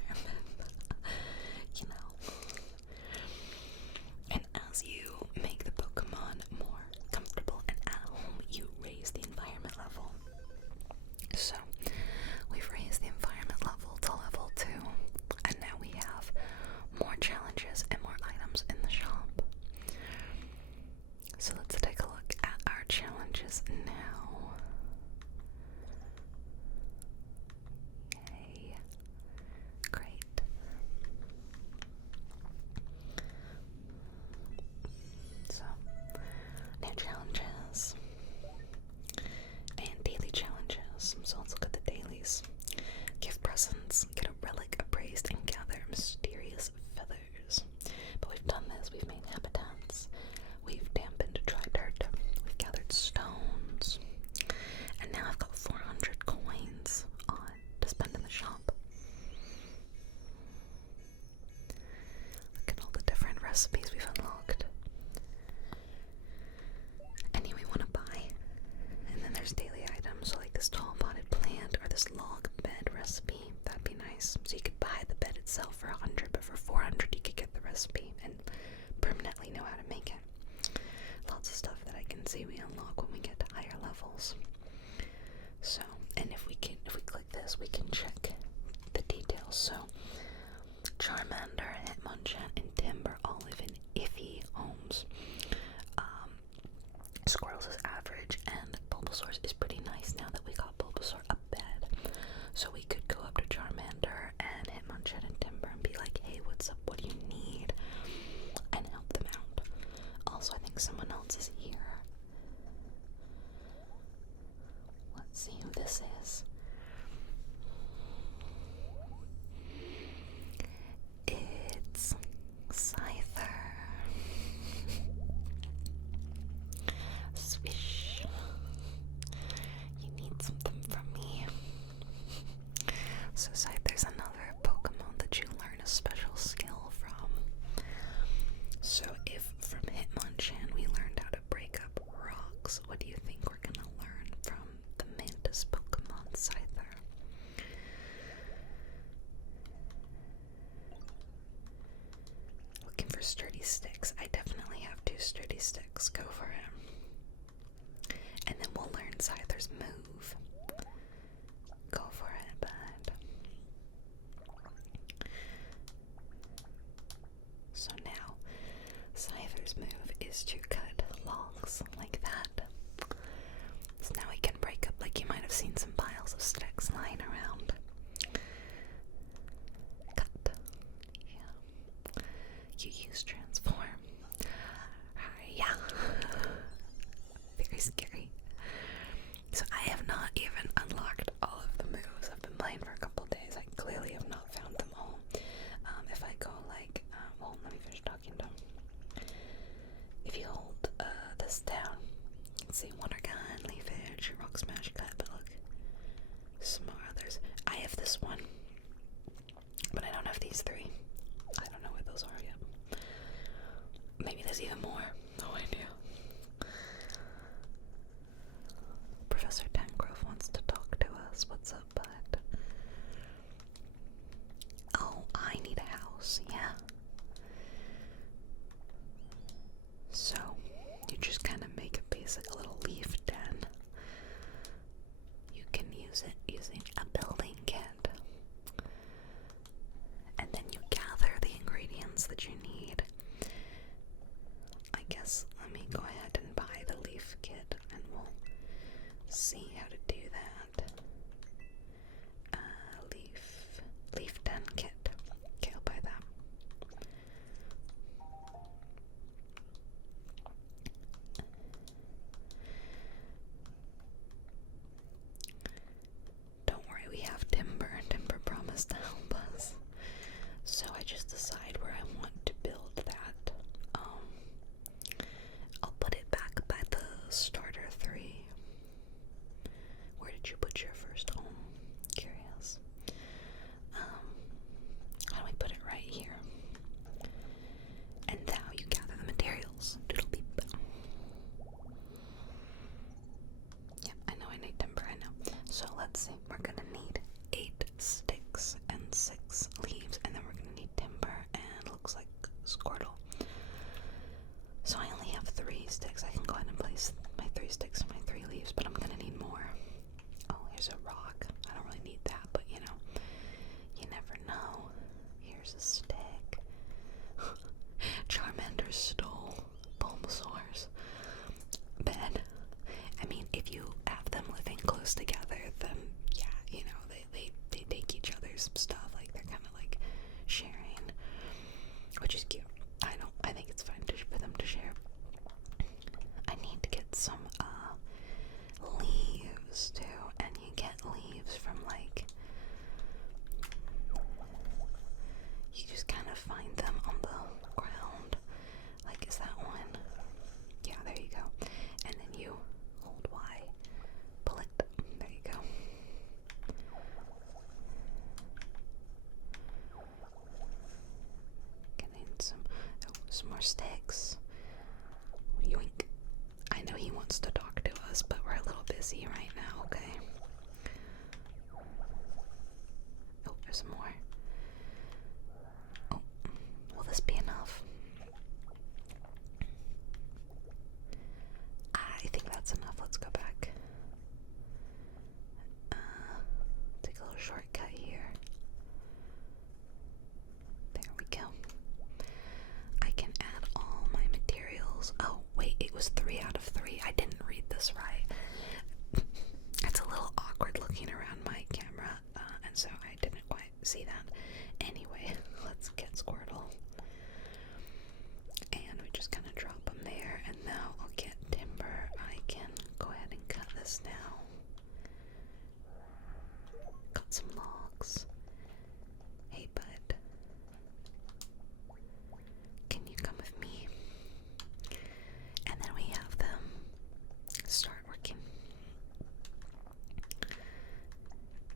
lessons. Get a relic appraised and gather mysterious feathers. But we've done this. We've made habitats. We've dampened dry dirt. We've gathered stones. And now I've got 400 coins to spend in the shop. Look at all the different recipes we've unlocked. Any we want to buy. And then there's daily items, so like this tall potted plant or this log bed recipe. That'd be nice. So you could buy the bed itself for 100, but for 400 you could get the recipe and permanently know how to make it. Lots of stuff that I can see we unlock when we get to higher levels. So, and if we click this, we can check the details. So, Charmander, Hitmonchan, and Timber all live in iffy homes. Squirrels is average, and Bulbasaur is pretty nice now that we got Bulbasaur a bed. So we could go up to Charmander and Hitmonchan and Timber and be like, hey, what's up, what do you need? And help them out. Also, I think someone else is here. Let's see who this is. It's Scyther. Swish. You need something from me. So Scyther's another Pokemon that you learn a special skill from. So if from Hitmonchan we learned how to break up rocks, what do you think we're gonna learn from the Mantis Pokemon Scyther? Looking for sturdy sticks. I definitely have 2 sturdy sticks. Go for it. And then we'll learn Scyther's move. Go for it, bud. So now, Scyther's move is to cut logs like that. So now we can break up, like you might have seen some piles of sticks lying around. Cut. Yeah. You use transform. Yeah. Very scary. So I have not even for some more. Oh, will this be enough? I think that's enough. Let's go back. Take a little shortcut here. There we go. I can add all my materials. Oh, wait, it was 3 out of 3. I didn't read this right. It's a little awkward looking around my camera, and so I didn't quite see that. Anyway, let's get Squirtle. And we just kind of drop them there, and now I'll get timber. I can go ahead and cut this now. Cut some logs. Hey, bud. Can you come with me? And then we have them start working.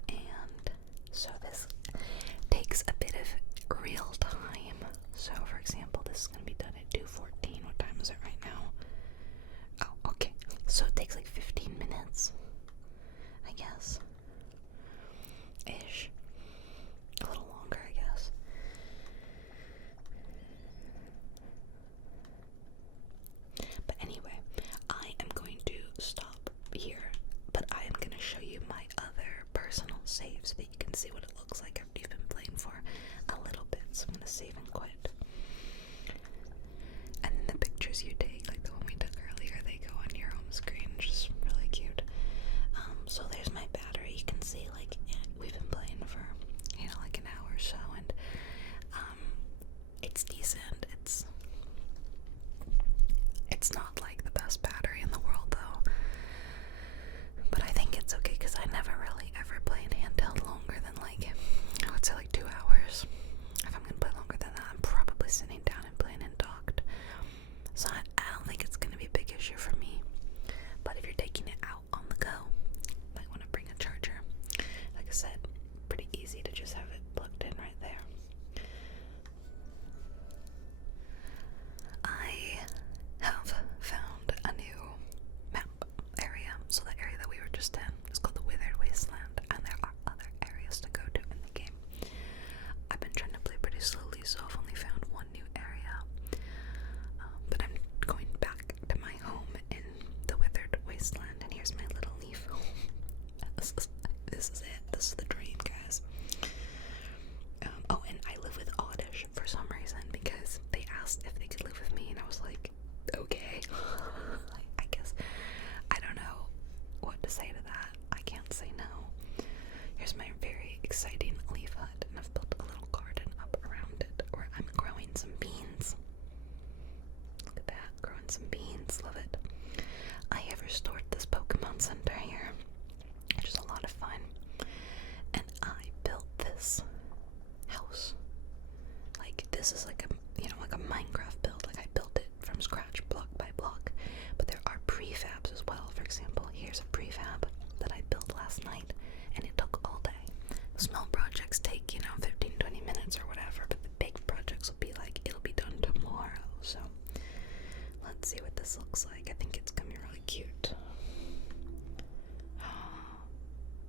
And so this takes a bit of real time. So for example, this is going to be done at 2:14. What time is it right now? Oh, okay. So it takes like 15 minutes, I guess. Ish. A little longer, I guess. But anyway, I am going to stop here, but I am going to show you my other personal save so that you can see what it looks like after you've been playing for a little bit. So I'm going to save and quit. And then the pictures you take, like the one we took earlier, they go on your home screen, which is really cute. So there's my battery. You can see, like, we've been playing for, you know, like an hour or so, and it's decent. It's not like the best battery in the world though, but I think it's okay because I never really ever played handheld longer than, like, I would say like 2 hours. If I'm gonna play longer than that, I'm probably sitting down and playing in docked. So I don't think it's gonna be a big issue for me. But if you're taking it out on the go, might want to bring a charger. Like I said, pretty easy to just have it plugged in right there. I have found a new map area. So the area that we were just in is called the Withered Wasteland, and there are other areas to go to in the game. I've been trying to play pretty slowly, so I've only found one new area. But I'm going back to my home in the Withered Wasteland, and here's my little leaf. This is it. This is the dream, guys. Oh, and I live with Oddish for some reason because they asked if they could live with me, and I was like, okay. I guess I don't know what to say to that. I can't say no. Here's my very exciting leaf hut, and I've built a little garden up around it where I'm growing some beans. Look at that, growing some beans. Love it. I have restored this Pokemon Center here, which is a lot of fun. And I built this house. Like, this is like a, you know, like a Minecraft build. Like, I built it from scratch, block by block. But there are prefabs as well. For example, here's a prefab that I built last night, and it took all day. Small projects take, you know, 15-20 minutes or whatever, but the big projects will be like, it'll be done tomorrow. So let's see what this looks like. I think it's gonna be really cute.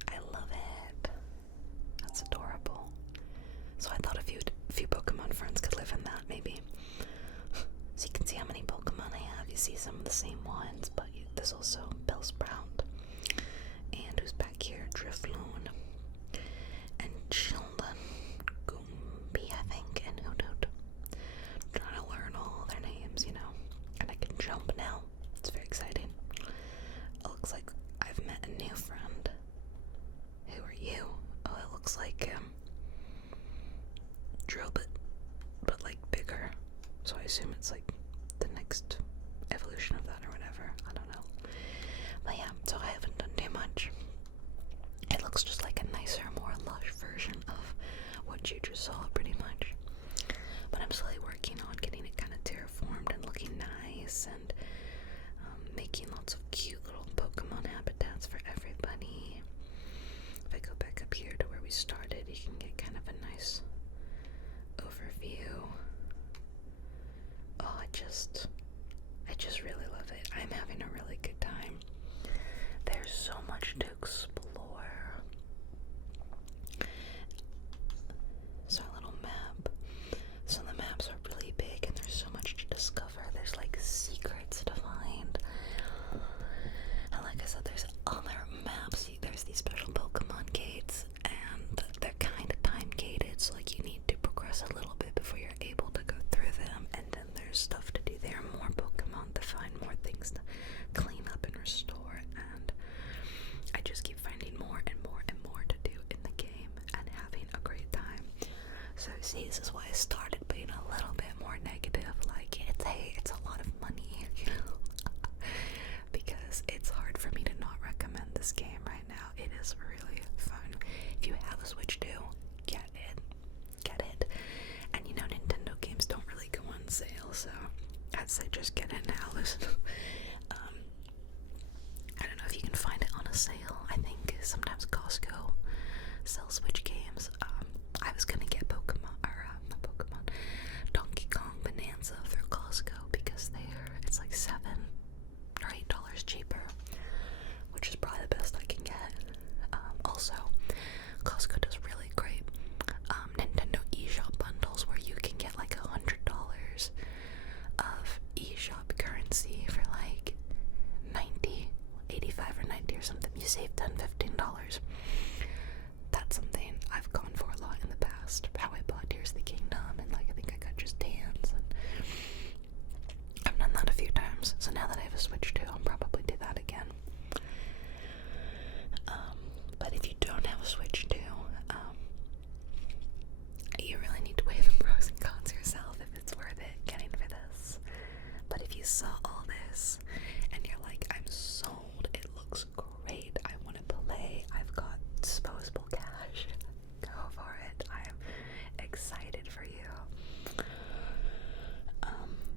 I love it. That's adorable. So I thought a few Pokemon friends could live in that, maybe. So you can see how many Pokemon I have. You see some of the same ones, but there's also Bellsprout. And who's back here? Drifloon. And Childan. Goombi, I think. And Hoothoot. Trying to learn all their names, you know. And I can jump now. It's very exciting. It looks like I've met a new friend. Who are you? Oh, it looks like Drillbit, but like bigger. So I assume it's like the next evolution of that or whatever. I don't know. But yeah, so I haven't done too much. It looks just like a nicer, more lush version of what you just saw, pretty much. But I'm slowly working on getting it kind of terraformed and looking nice, and making lots of cute little Pokemon habitats for everybody. If I go back up here to where we started, you can get kind of a nice overview. Oh, I just really love it. I'm having a really good time. There's so much to explore. See, this is why I started being a little bit more negative. Like, it's a lot of money, you know? Because it's hard for me to not recommend this game right now. It is really fun. If you have a Switch 2, get it. And you know, Nintendo games don't really go on sale, so I'd say just get it now. I don't know if you can find it on a sale. I think sometimes Costco sells Switch games. I was gonna get not Pokemon, Donkey Kong Bonanza through Costco because it's like $7 or $8 cheaper, which is probably the best I can get. Also, Costco does really great Nintendo eShop bundles where you can get like $100 of eShop currency for like 85 or 90 or something. You save $10-15. That's something I've gone for a lot in the past. How I bought Tears of the Kingdom, and like I think I got Just Dance, and I've done that a few times. So now that I have a Switch 2, I'll probably do that again. But if you don't have a Switch 2, you really need to weigh the pros and cons yourself if it's worth it getting for this. But if you saw all this and you're like, I'm sold, it looks great, I want to play, I've got disposable cash, go for it. I'm excited for you.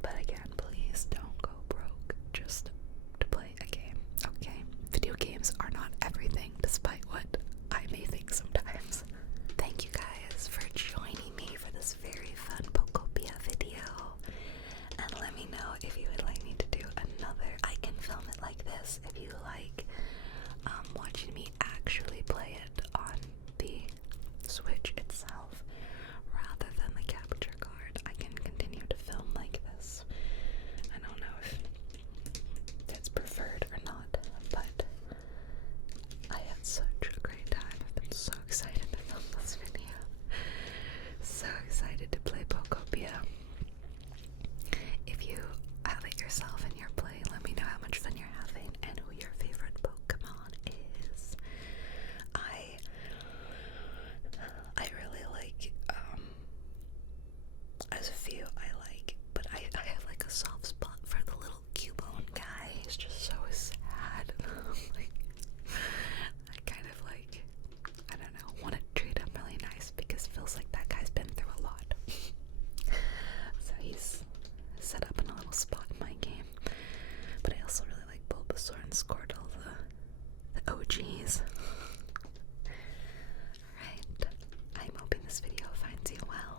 But again, please don't go broke just to play a game, okay? Video games are not everything, despite what I may think sometimes. Thank you guys for joining me for this very fun Pokopia video. And let me know if you would like me to do another. I can film it like this if you like watching me actually play it on the Switch itself rather than the capture card. I can continue to film like this. I don't know if that's preferred or not, but I had such a great time. I've been so excited to film this video. So excited to play Pokopia. If you have it yourself in your play, let me know how much fun you're having and who your favorite Pokemon is. I really like, there's a few I like, but I have like a soft spot for the little Cubone guy. He's just so sad. Like, I kind of like, I don't know, want to treat him really nice because it feels like that guy's been through a lot. So he's set up in a little spot in my game. But I also really like Bulbasaur and Squirtle, the OGs. Alright, I'm hoping this video finds you well.